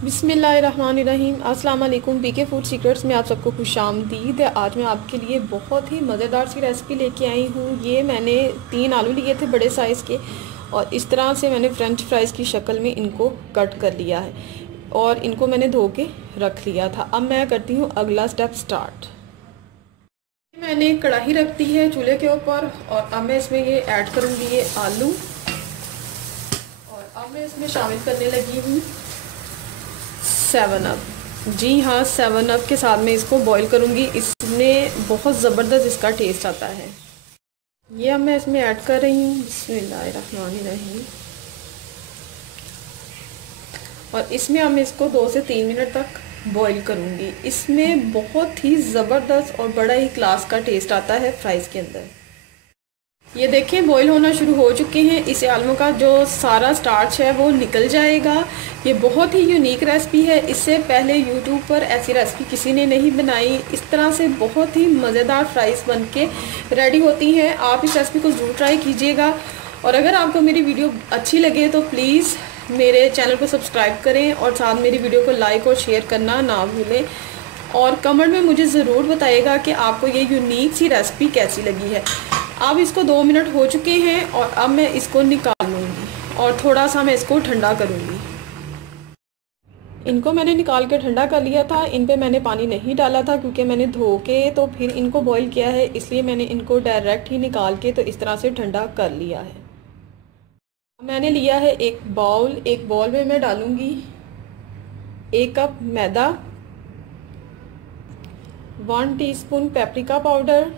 बिस्मिल्लाहिर्रहमानिर्रहीम। अस्सलाम वालेकुम। पीके फूड सीक्रेट्स में आप सबको खुशामदीद। आज मैं आपके लिए बहुत ही मज़ेदार सी रेसिपी लेके आई हूँ। ये मैंने 3 आलू लिए थे बड़े साइज़ के, और इस तरह से मैंने फ्रेंच फ्राइज़ की शक्ल में इनको कट कर लिया है और इनको मैंने धो के रख लिया था। अब मैं करती हूँ अगला स्टेप स्टार्ट। मैंने कढ़ाई रख दी है चूल्हे के ऊपर, और अब मैं इसमें ये ऐड करूँगी ये आलू, और अब मैं इसमें शामिल करने लगी हूँ 7 अप। जी हाँ, 7 अप के साथ मैं इसको बॉईल करूँगी। इसमें बहुत ज़बरदस्त इसका टेस्ट आता है। ये अब मैं इसमें ऐड कर रही हूँ बिस्मिल्लाहिर्रहमानिर्रहीम, और इसमें अब मैं इसको 2 से 3 मिनट तक बॉईल करूँगी। इसमें बहुत ही ज़बरदस्त और बड़ा ही क्लास का टेस्ट आता है फ्राइज़ के अंदर। ये देखें बॉईल होना शुरू हो चुके हैं। इस आलू का जो सारा स्टार्च है वो निकल जाएगा। ये बहुत ही यूनिक रेसिपी है। इससे पहले यूट्यूब पर ऐसी रेसिपी किसी ने नहीं बनाई। इस तरह से बहुत ही मज़ेदार फ्राइज़ बनके रेडी होती हैं। आप इस रेसिपी को ज़रूर ट्राई कीजिएगा, और अगर आपको मेरी वीडियो अच्छी लगे तो प्लीज़ मेरे चैनल को सब्सक्राइब करें और साथ मेरी वीडियो को लाइक और शेयर करना ना भूलें, और कमेंट में मुझे ज़रूर बताइएगा कि आपको ये यूनिक सी रेसिपी कैसी लगी है। अब इसको 2 मिनट हो चुके हैं, और अब मैं इसको निकाल लूँगी और थोड़ा सा मैं इसको ठंडा करूँगी। इनको मैंने निकाल के ठंडा कर लिया था। इन पे मैंने पानी नहीं डाला था क्योंकि मैंने धो के तो फिर इनको बॉईल किया है, इसलिए मैंने इनको डायरेक्ट ही निकाल के तो इस तरह से ठंडा कर लिया है। मैंने लिया है एक बाउल में मैं डालूँगी 1 कप मैदा, 1 teaspoon paprika powder,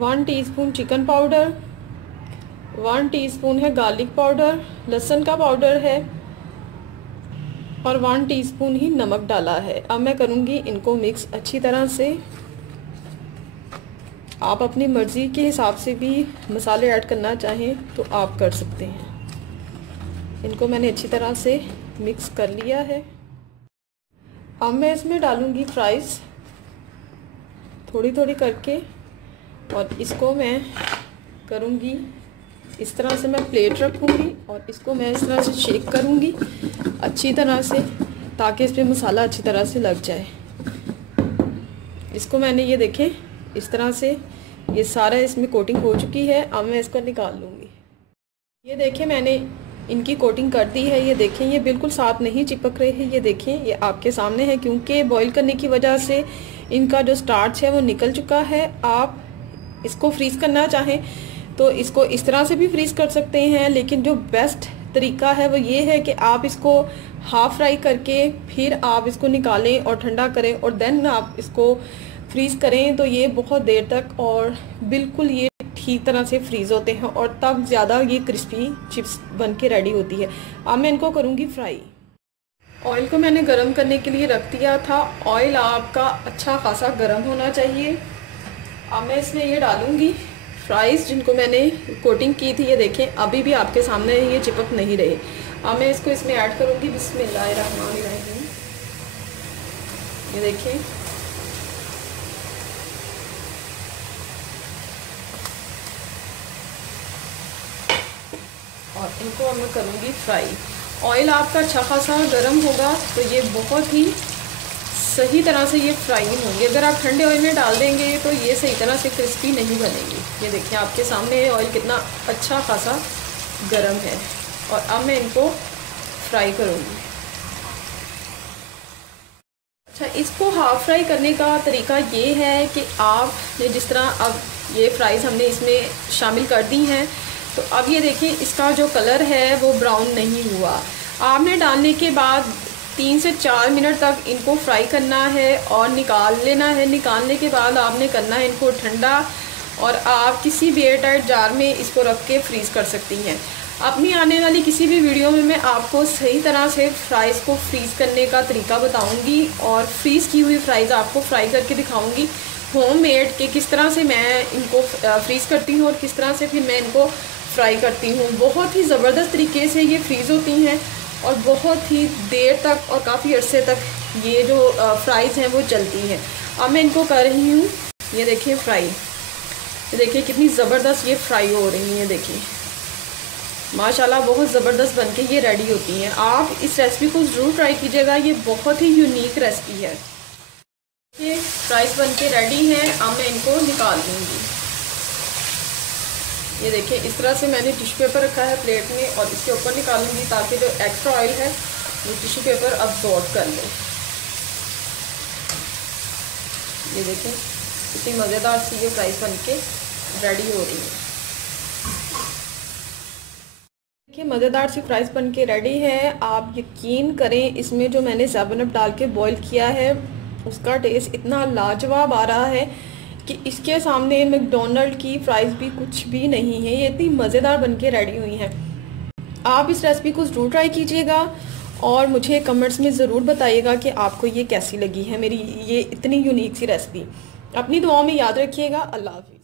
1 teaspoon chicken powder, 1 teaspoon है गार्लिक पाउडर, लहसुन का पाउडर है, और 1 टीस्पून ही नमक डाला है। अब मैं करूँगी इनको मिक्स अच्छी तरह से। आप अपनी मर्ज़ी के हिसाब से भी मसाले ऐड करना चाहें तो आप कर सकते हैं। इनको मैंने अच्छी तरह से मिक्स कर लिया है। अब मैं इसमें डालूँगी फ्राइज़ थोड़ी थोड़ी करके, और इसको मैं करूँगी इस तरह से। मैं प्लेट रखूँगी और इसको मैं इस तरह से शेक करूँगी अच्छी तरह से, ताकि इस पर मसाला अच्छी तरह से लग जाए। इसको मैंने ये देखें इस तरह से ये सारा इसमें कोटिंग हो चुकी है। अब मैं इसको निकाल लूँगी। ये देखें मैंने इनकी कोटिंग कर दी है। ये देखें ये बिल्कुल साथ नहीं चिपक रहे हैं। ये देखें ये आपके सामने है, क्योंकि बॉईल करने की वजह से इनका जो स्टार्च है वो निकल चुका है। आप इसको फ्रीज़ करना चाहें तो इसको इस तरह से भी फ्रीज़ कर सकते हैं, लेकिन जो बेस्ट तरीका है वो ये है कि आप इसको हाफ़ फ्राई करके फिर आप इसको निकालें और ठंडा करें, और देन आप इसको फ्रीज़ करें। तो ये बहुत देर तक और बिल्कुल ये ठीक तरह से फ्रीज़ होते हैं, और तब ज़्यादा ये क्रिस्पी चिप्स बन के रेडी होती है। अब मैं इनको करूँगी फ्राई। ऑयल को मैंने गरम करने के लिए रख दिया था। ऑयल आपका अच्छा खासा गरम होना चाहिए। अब मैं इसमें ये डालूँगी फ्राइज़ जिनको मैंने कोटिंग की थी। ये देखें अभी भी आपके सामने ये चिपक नहीं रहे। अब मैं इसको इसमें ऐड करूँगी बिस्मिल्लाहिर्रहमानिर्रहीम। ये देखें और इनको अब मैं करूँगी फ्राई। ऑयल आपका अच्छा खासा गर्म होगा तो ये बहुत ही सही तरह से ये फ्राई होंगे। अगर आप ठंडे ऑयल में डाल देंगे तो ये सही तरह से क्रिस्पी नहीं बनेंगे। ये देखिए आपके सामने ऑयल कितना अच्छा खासा गर्म है, और अब मैं इनको फ्राई करूँगी। अच्छा, इसको हाफ़ फ्राई करने का तरीका ये है कि आपने जिस तरह अब ये फ्राइज़ हमने इसमें शामिल कर दी हैं, तो अब ये देखिए इसका जो कलर है वो ब्राउन नहीं हुआ। आपने डालने के बाद 3 से 4 मिनट तक इनको फ्राई करना है और निकाल लेना है। निकालने के बाद आपने करना है इनको ठंडा, और आप किसी भी एयरटाइट जार में इसको रख के फ्रीज़ कर सकती हैं। अपनी आने वाली किसी भी वीडियो में मैं आपको सही तरह से फ्राइज़ को फ्रीज़ करने का तरीका बताऊंगी, और फ्रीज़ की हुई फ्राइज़ आपको फ्राई करके दिखाऊंगी होममेड कि किस तरह से मैं इनको फ्रीज़ करती हूँ और किस तरह से फिर मैं इनको फ्राई करती हूँ। बहुत ही ज़बरदस्त तरीके से ये फ्रीज़ होती हैं, और बहुत ही देर तक और काफ़ी अरसे तक ये जो फ्राइज़ हैं वो चलती हैं। अब मैं इनको कर रही हूँ, ये देखिए फ्राई। ये देखिए कितनी ज़बरदस्त ये फ्राई हो रही हैं। देखिए माशाल्लाह बहुत ज़बरदस्त बनके ये रेडी होती हैं। आप इस रेसिपी को ज़रूर ट्राई कीजिएगा, ये बहुत ही यूनिक रेसिपी है। ये फ्राइज़ बनके रेडी हैं, अब मैं इनको निकाल लूँगी। ये देखिए इस तरह से मैंने टिश्यू पेपर रखा है प्लेट में और इसके ऊपर निकालूंगी ताकि जो एक्स्ट्रा ऑयल है वो टिश्यू पेपर अब्जॉर्ब कर ले। ये देखें कितनी मज़ेदार सी ये फ्राइज़ बनके रेडी हो रही है। देखिए मज़ेदार सी फ्राइज़ बनके रेडी है। आप यकीन करें इसमें जो मैंने 7 अप डाल के बॉईल किया है उसका टेस्ट इतना लाजवाब आ रहा है कि इसके सामने मैकडोनल्ड की फ्राइज़ भी कुछ भी नहीं है। ये इतनी मज़ेदार बनके रेडी हुई हैं। आप इस रेसिपी को ज़रूर ट्राई कीजिएगा और मुझे कमेंट्स में ज़रूर बताइएगा कि आपको ये कैसी लगी है मेरी ये इतनी यूनिक सी रेसिपी। अपनी दुआओं में याद रखिएगा। अल्लाह हाफ़िज़।